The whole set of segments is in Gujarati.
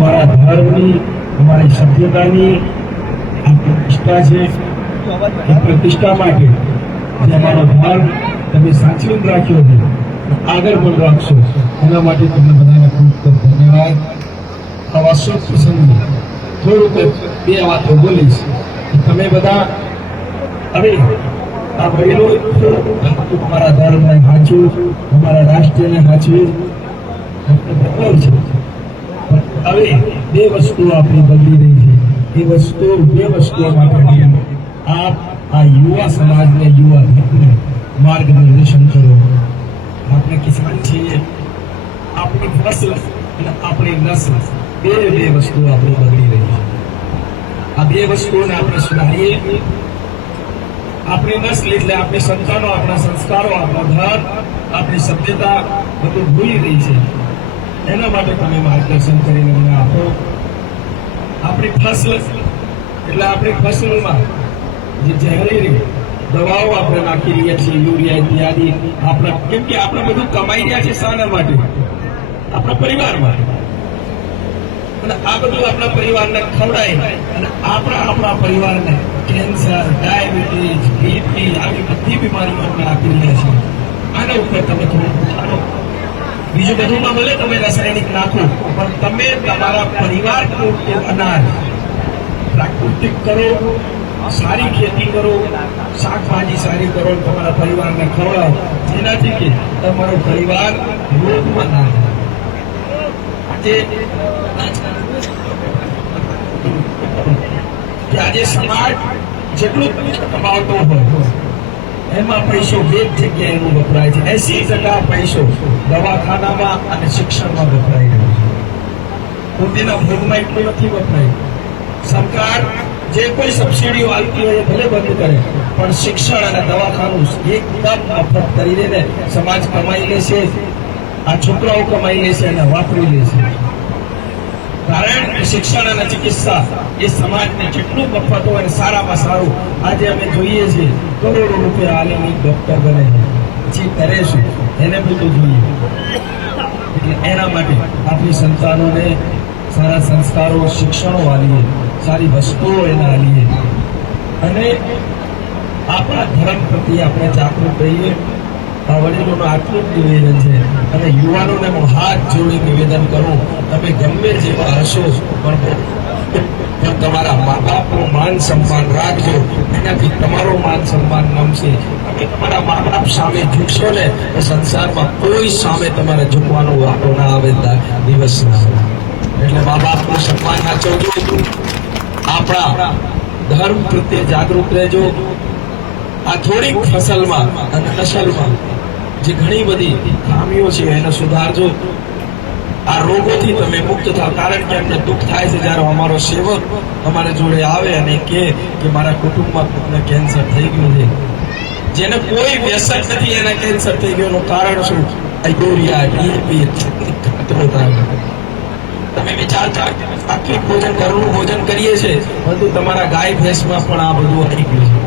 हमारा धर्मनी हमारी सभ्यतानी આ પ્રતિષ્ઠા છે એ પ્રતિષ્ઠા માટે જે અમારો ધર્મ તમે સાચવીને રાખ્યો છે આગળ પણ રાખશો એના માટે તમને બધાને ખૂબ ખૂબ ધન્યવાદ. આવા શુભ પ્રસંગે થોડુંક બે વાતો બોલીશ. તમે બધા હવે આ વડીલો અમારા ધર્મને સાચવું, અમારા રાષ્ટ્રને સાચવી બરાબર છે. હવે બે વસ્તુઓ આપણી બદલી રહી છે. એ વસ્તુ બે વસ્તુઓ માટે આપ આ યુવા સમાજને યુવા ધર્મને માર્ગદર્શન કરો. આપણે કિસાન છીએ, આપણી ફસલ અને આપણી નસ્લ બે વસ્તુઓ આપણી બદલી રહી છે. આ બે વસ્તુઓને આપણે સુધારીએ. આપણી નસ્લ એટલે આપણી સંતાનો, આપણા સંસ્કારો, આપણો ધર્મ, આપણી સભ્યતા બધું ભૂલી રહી છે. એના માટે તમે માર્ગદર્શન કરીને મને આપો. આપણી ફસલ એટલે આપણી ફસલમાં જે ઝેરીલી દવાઓ આપણે નાખી રહ્યા છીએ, યુરિયા ઇત્યાદિ, આપણા કેમ કે આપણે બધું કમાઈ રહ્યા છે શાના માટે? આપણા પરિવાર માટે. અને આ બધું આપણા પરિવારને ખવડાય અને આપણા પરિવારને કેન્સર, ડાયાબિટીસ, બીપી આવી બધી બીમારીઓ આપણે આપી રહ્યા છીએ. આના ઉપર તમે થોડું બીજું બધુંમાં ભલે તમે રાસાયણિક નાખો, પણ તમે તમારા પરિવાર પૂરતું અનાજ પ્રાકૃતિક કરો, સારી ખેતી કરો, શાકભાજી સારી કરો, તમારા પરિવારને ખવડાવો, જેનાથી કે તમારો પરિવાર રોગમાં ના જાય. આજે સમાજ જેટલું કમાવતો હોય એમાં પૈસો બે જ જગ્યાએ એનું વપરાય છે. 80% પૈસો દવાખાનામાં અને શિક્ષણમાં વપરાઈ રહ્યો છે. પોતાના ભોગમાં એટલું નથી વપરાય. સરકાર જે કોઈ સબસિડીઓ આપતી હોય એ ભલે બંધ કરે, પણ શિક્ષણ અને દવાખાનું એકદમ મફત કરી દે ને સમાજ કમાઈ લેશે, આ છોકરાઓ કમાઈ લેશે અને વાપરી લેશે. કારણ કે શિક્ષણ અને ચિકિત્સા એ સમાજને જેટલું મફત હોય અને સારામાં સારું. આજે અમે જોઈએ છીએ કરોડો રૂપિયા આલેમી ડોક્ટર બને છે, પછી કરે શું એને બધું જોઈએ. એટલે એના માટે આપણી સંતાનોને સારા સંસ્કારો, શિક્ષણો આલીએ, સારી વસ્તુઓ એને આલીએ અને આપણા ધર્મ પ્રત્યે આપણે જાગૃત રહીએ. આ વડીલોનું આટલું જ નિવેદન છે. અને યુવાનોને હું હાથ જોડી નિવેદન કરું, તમે ગમે જેવા હશો પણ તમારા મા બાપનું માન સન્માન રાખજો. એનાથી તમારો માન સન્માન નમશે. તમે તમારા મા બાપ સામે ઝૂકશો ને તો સંસારમાં કોઈ સામે તમારે ઝૂકવાનો વાતો ના આવે, દિવસ ના આવે. એટલે મા બાપનું સન્માન સાચવજો. આપણા ધર્મ પ્રત્યે જાગૃત રહેજો. આ થોડીક ફસલમાં અને નસલમાં જે ઘણી બધી ખામીઓ છે એને સુધારજો. આ રોગોથી તમે મુક્ત થાવ. કારણ કે અમને દુઃખ થાય છે જ્યારે અમારો સેવક અમારા જોડે આવે અને કહે કે મારા કુટુંબમાં કોઈને કેન્સર થઈ ગયું છે. જેને કોઈ વ્યસન નથી એને કેન્સર થઈ ગયું. કારણ શું? યુરિયા, ડીએપી, તમે વિચારતા સાત્વિક ભોજન, ઘરનું ભોજન કરીએ છીએ, પરંતુ તમારા ગાય ભેંસમાં પણ આ બધું આવી ગયું છે.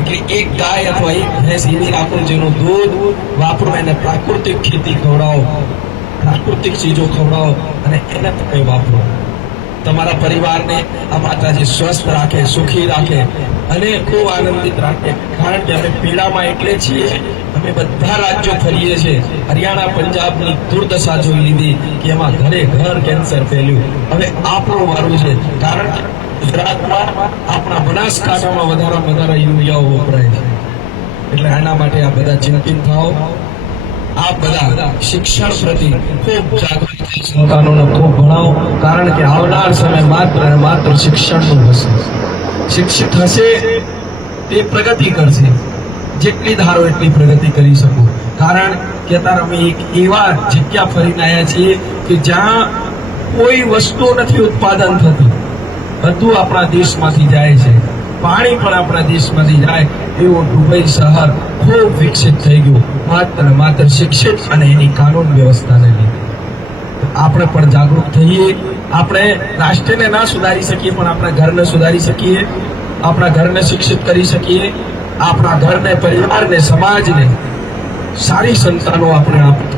એટલે એક ગાય અથવા એક ભેંસ એવી રાખો જેનું દૂધ વાપરો, એને પ્રાકૃતિક ખેતી ખવડાવો, પ્રાકૃતિક ચીજો ખવડાવો અને એને તમે વાપરો. તમારા પરિવારને આ માતાજી સ્વસ્થ રાખે, સુખી રાખે અને ખૂબ આનંદિત રાખે. કારણ કે અમે પીડામાં એટલે છીએ, અમે બધા રાજ્યો ફરીએ છીએ. હરિયાણા, પંજાબની દુર્દશા જોઈ લીધી કે એમાં ઘરે ઘર કેન્સર ફેલ્યું. હવે આપણું વારું છે. કારણ કે ગુજરાતમાં આપણા બનાસકાંઠામાં વધારે યુરિયાઓ વપરાય છે. એટલે આના માટે આ બધા ચિંતિત થાઓ. આ બધા શિક્ષણ પ્રત્યે ખૂબ જાગૃત સંતાનોને ખૂબ ભણાવો. કારણ કે આવનાર સમય માત્ર અને માત્ર શિક્ષણનું હશે. શિક્ષિત હશે તે પ્રગતિ કરશે. જેટલી ધારો એટલી પ્રગતિ કરી શકો. કારણ કે અત્યારે અમે એક એવા જગ્યા ફરીને આવ્યા છીએ કે જ્યાં કોઈ વસ્તુ નથી ઉત્પાદન થતી, બધું આપણા દેશમાંથી જાય છે. પાણી પણ આપણા દેશમાંથી જાય એવું દુબઈ શહેર ખૂબ વિકસિત થઈ ગયું, માત્ર શિક્ષિત અને એની કાનૂન વ્યવસ્થાને લીધે. આપણે પણ જાગૃત થઈએ. આપણે રાષ્ટ્રને ના સુધારી શકીએ પણ આપણા ઘરને સુધારી શકીએ. આપણા ઘરને શિક્ષિત કરી શકીએ. આપણા ઘરને, પરિવારને, સમાજને સારી સંતાનો આપણે આપી.